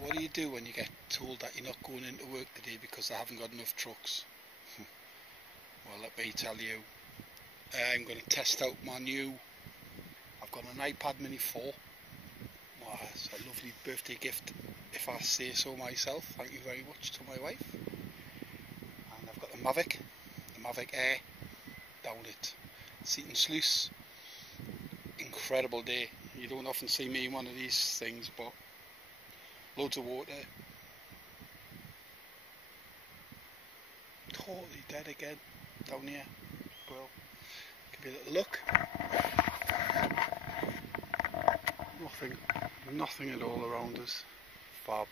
What do you do when you get told that you're not going into work today because they haven't got enough trucks? Well, let me tell you, I'm going to test out my new, I've got an iPad Mini 4. Well, it's a lovely birthday gift, if I say so myself. Thank you very much to my wife. And I've got the Mavic Air down at Seaton Sluice. Incredible day. You don't often see me in one of these things, but loads of water. Totally dead again down here. Well, give you a little look. Nothing at all around us. Fab.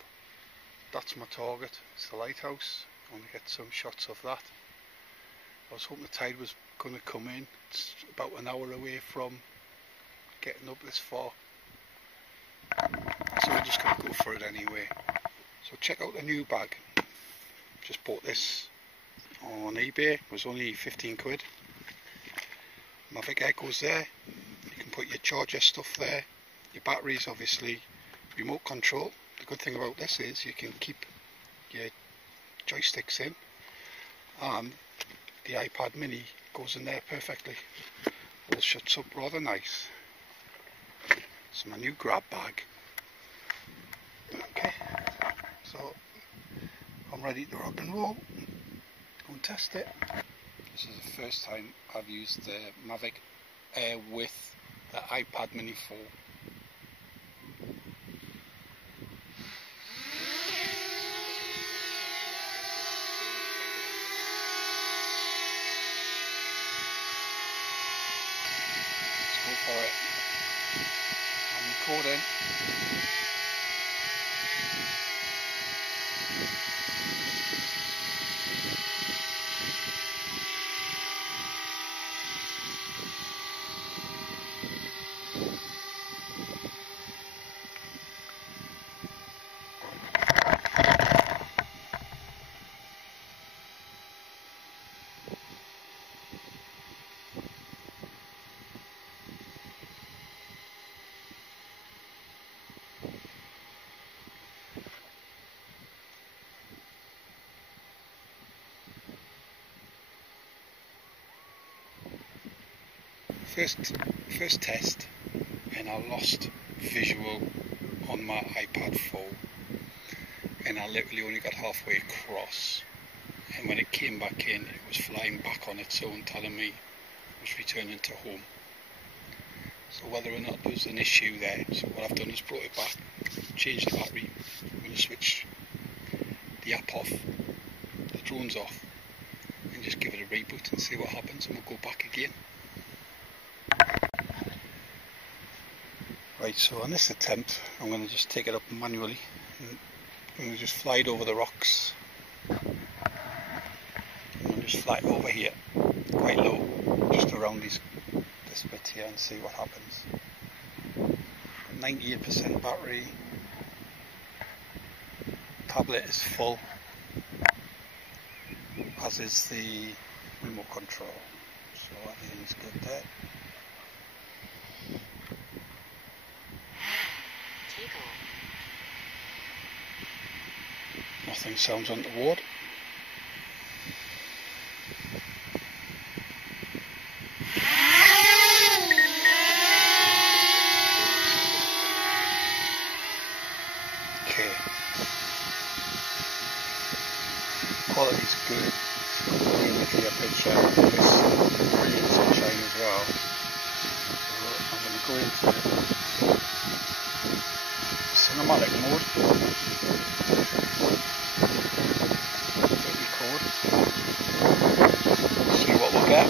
That's my target. It's the lighthouse. I want to get some shots of that. I was hoping the tide was going to come in. It's about an hour away from getting up this far. So we're just going to go for it anyway. So check out the new bag. Just bought this on eBay. It was only 15 quid. Mavic Air goes there. You can put your charger stuff there. Your batteries, obviously, remote control. The good thing about this is you can keep your joysticks in, and the iPad Mini goes in there perfectly. All shuts up rather nice. It's my new grab bag. Okay, so I'm ready to rock and roll. Go and test it. This is the first time I've used the Mavic Air with the iPad Mini 4. Go for it. I'm recording. First test, and I lost visual on my iPad 4, and I literally only got halfway across, and when it came back in it was flying back on its own, telling me it was returning to home. So whether or not there's an issue there, so what I've done is brought it back, changed the battery, I'm going to switch the app off, the drones off, and just give it a reboot and see what happens, and we'll go back again. Right, so on this attempt I'm going to just take it up manually, and I'm going to just fly it over the rocks. I'm going to just fly it over here, quite low, just around this bit here, and see what happens. 98% battery, tablet is full, as is the remote control, so everything's good there. Nothing sounds untoward. Okay. Quality's good. It's got a really clear picture. There's brilliant sunshine as well. So I'm going to go into cinematic mode. See what we'll get.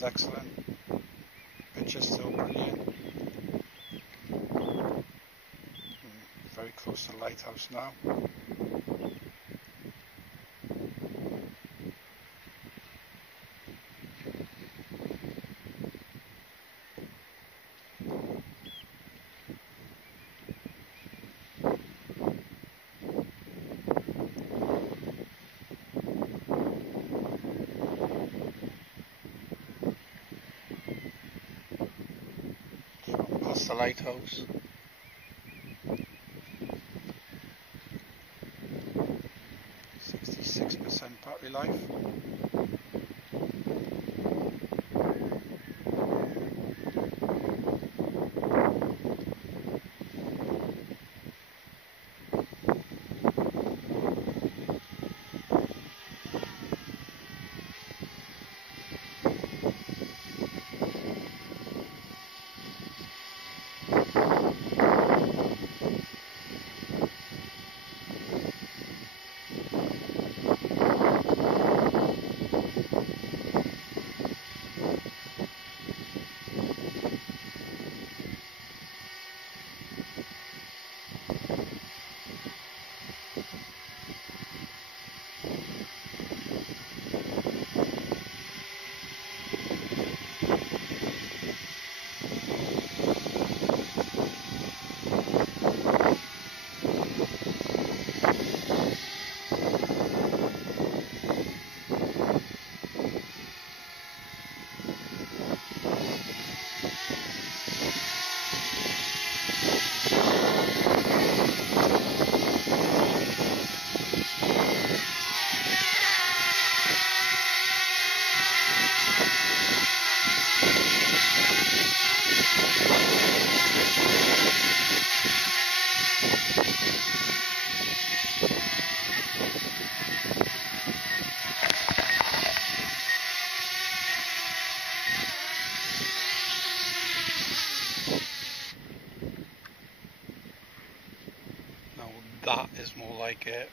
is excellent. Picture's still brilliant. Very close to the lighthouse now. Past the lighthouse. 66% battery life. Now that is more like it.